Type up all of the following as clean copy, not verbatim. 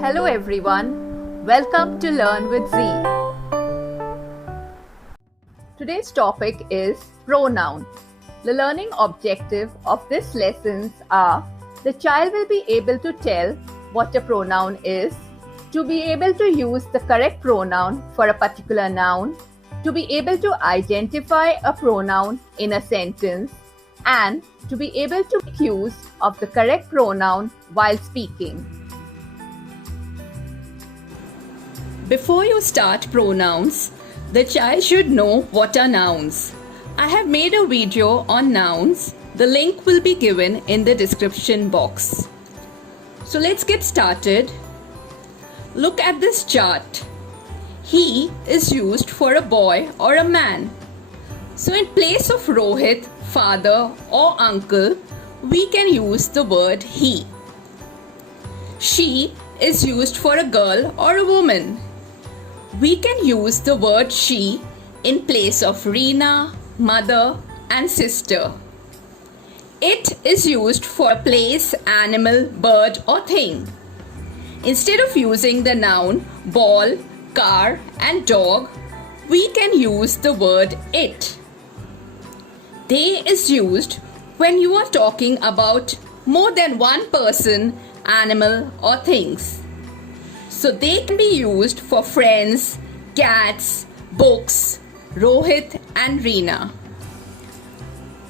Hello everyone, welcome to Learn with Z. Today's topic is pronoun. The learning objective of this lessons are the child will be able to tell what a pronoun is, to be able to use the correct pronoun for a particular noun, to be able to identify a pronoun in a sentence, and to be able to make use of the correct pronoun while speaking. Before you start pronouns, the child should know what are nouns. I have made a video on nouns. The link will be given in the description box. So let's get started. Look at this chart. He is used for a boy or a man. So in place of Rohit, father or uncle, we can use the word he. She is used for a girl or a woman. We can use the word she in place of Reena, mother and sister. It is used for a place, animal, bird or thing. Instead of using the noun ball, car and dog, we can use the word it. They is used when you are talking about more than one person, animal or things. So they can be used for friends, cats, books, Rohit and Reena.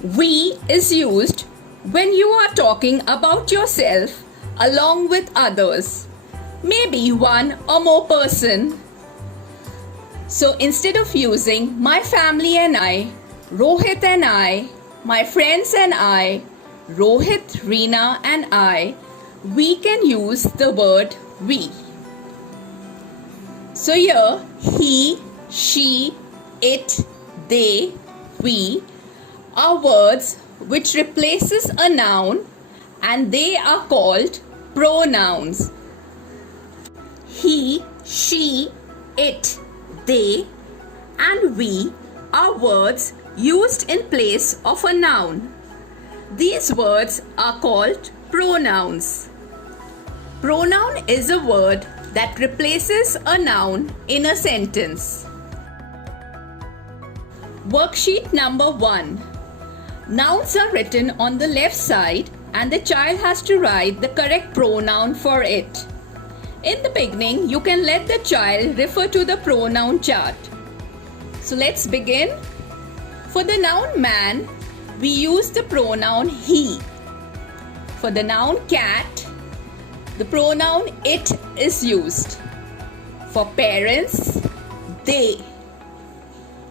We is used when you are talking about yourself along with others, maybe one or more person. So instead of using my family and I, Rohit and I, my friends and I, Rohit, Reena and I, we can use the word we. So here, he, she, it, they, we are words which replaces a noun and they are called pronouns. He, she, it, they and we are words used in place of a noun. These words are called pronouns. Pronoun is a word that replaces a noun in a sentence. Worksheet number 1. Nouns are written on the left side and the child has to write the correct pronoun for it. In the beginning, you can let the child refer to the pronoun chart. So let's begin. For the noun man, we use the pronoun he. For the noun cat, the pronoun it is used. For parents, they.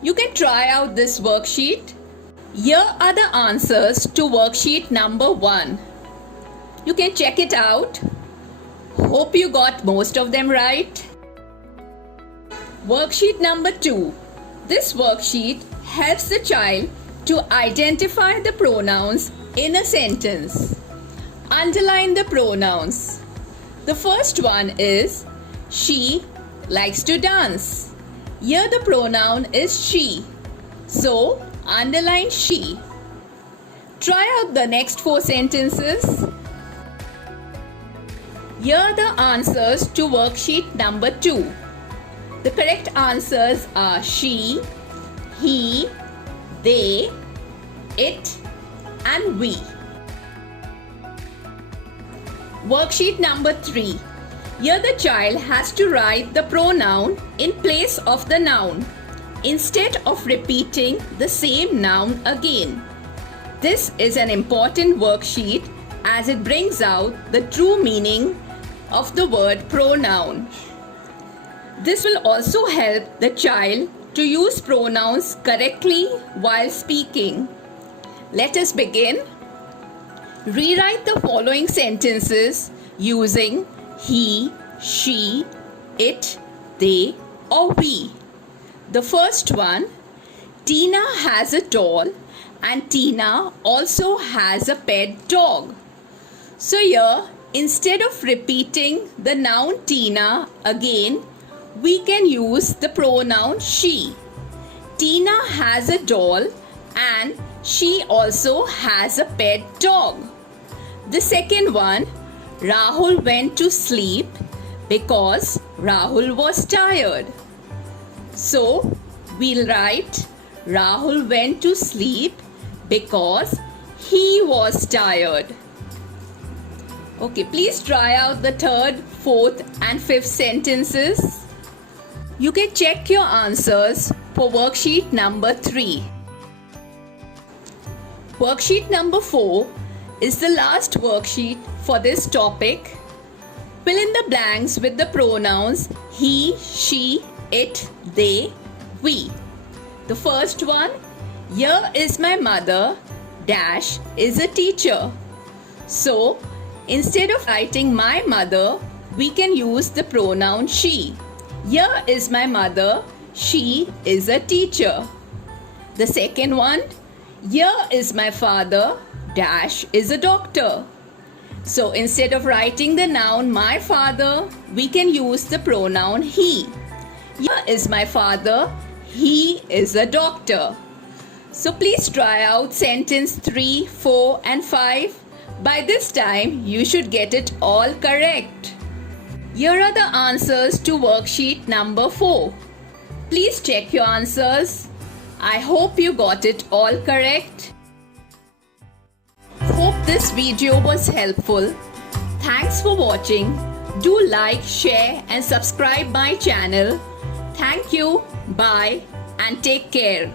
You can try out this worksheet. Here are the answers to worksheet number 1. You can check it out. Hope you got most of them right. Worksheet number 2. This worksheet helps the child to identify the pronouns in a sentence. Underline the pronouns. The first one is she likes to dance. Here the pronoun is she. So underline she. Try out the next 4 sentences. Here are the answers to worksheet number 2. The correct answers are she, he, they, it and we. Worksheet number 3. Here the child has to write the pronoun in place of the noun instead of repeating the same noun again. This is an important worksheet as it brings out the true meaning of the word pronoun. This will also help the child to use pronouns correctly while speaking. Let us begin. Rewrite the following sentences using he, she, it, they or we. The first one, Tina has a doll and Tina also has a pet dog. So here, instead of repeating the noun Tina again, we can use the pronoun she. Tina has a doll and she also has a pet dog. The second one, Rahul went to sleep because Rahul was tired. So we'll write Rahul went to sleep because he was tired. Okay, please try out the third, fourth and fifth sentences. You can check your answers for worksheet number 3. Worksheet number 4 is the last worksheet for this topic. Fill in the blanks with the pronouns he, she, it, they, we. The first one, here is my mother, dash is a teacher. So, instead of writing my mother, we can use the pronoun she. Here is my mother, she is a teacher. The second one, here is my father, dash is a doctor. So instead of writing the noun my father, we can use the pronoun he. Here is my father, he is a doctor. So please try out sentence 3, 4 and 5. By this time, you should get it all correct. Here are the answers to worksheet number 4. Please check your answers. I hope you got it all correct. Hope this video was helpful. Thanks for watching. Do like, share and subscribe my channel. Thank you, bye and take care.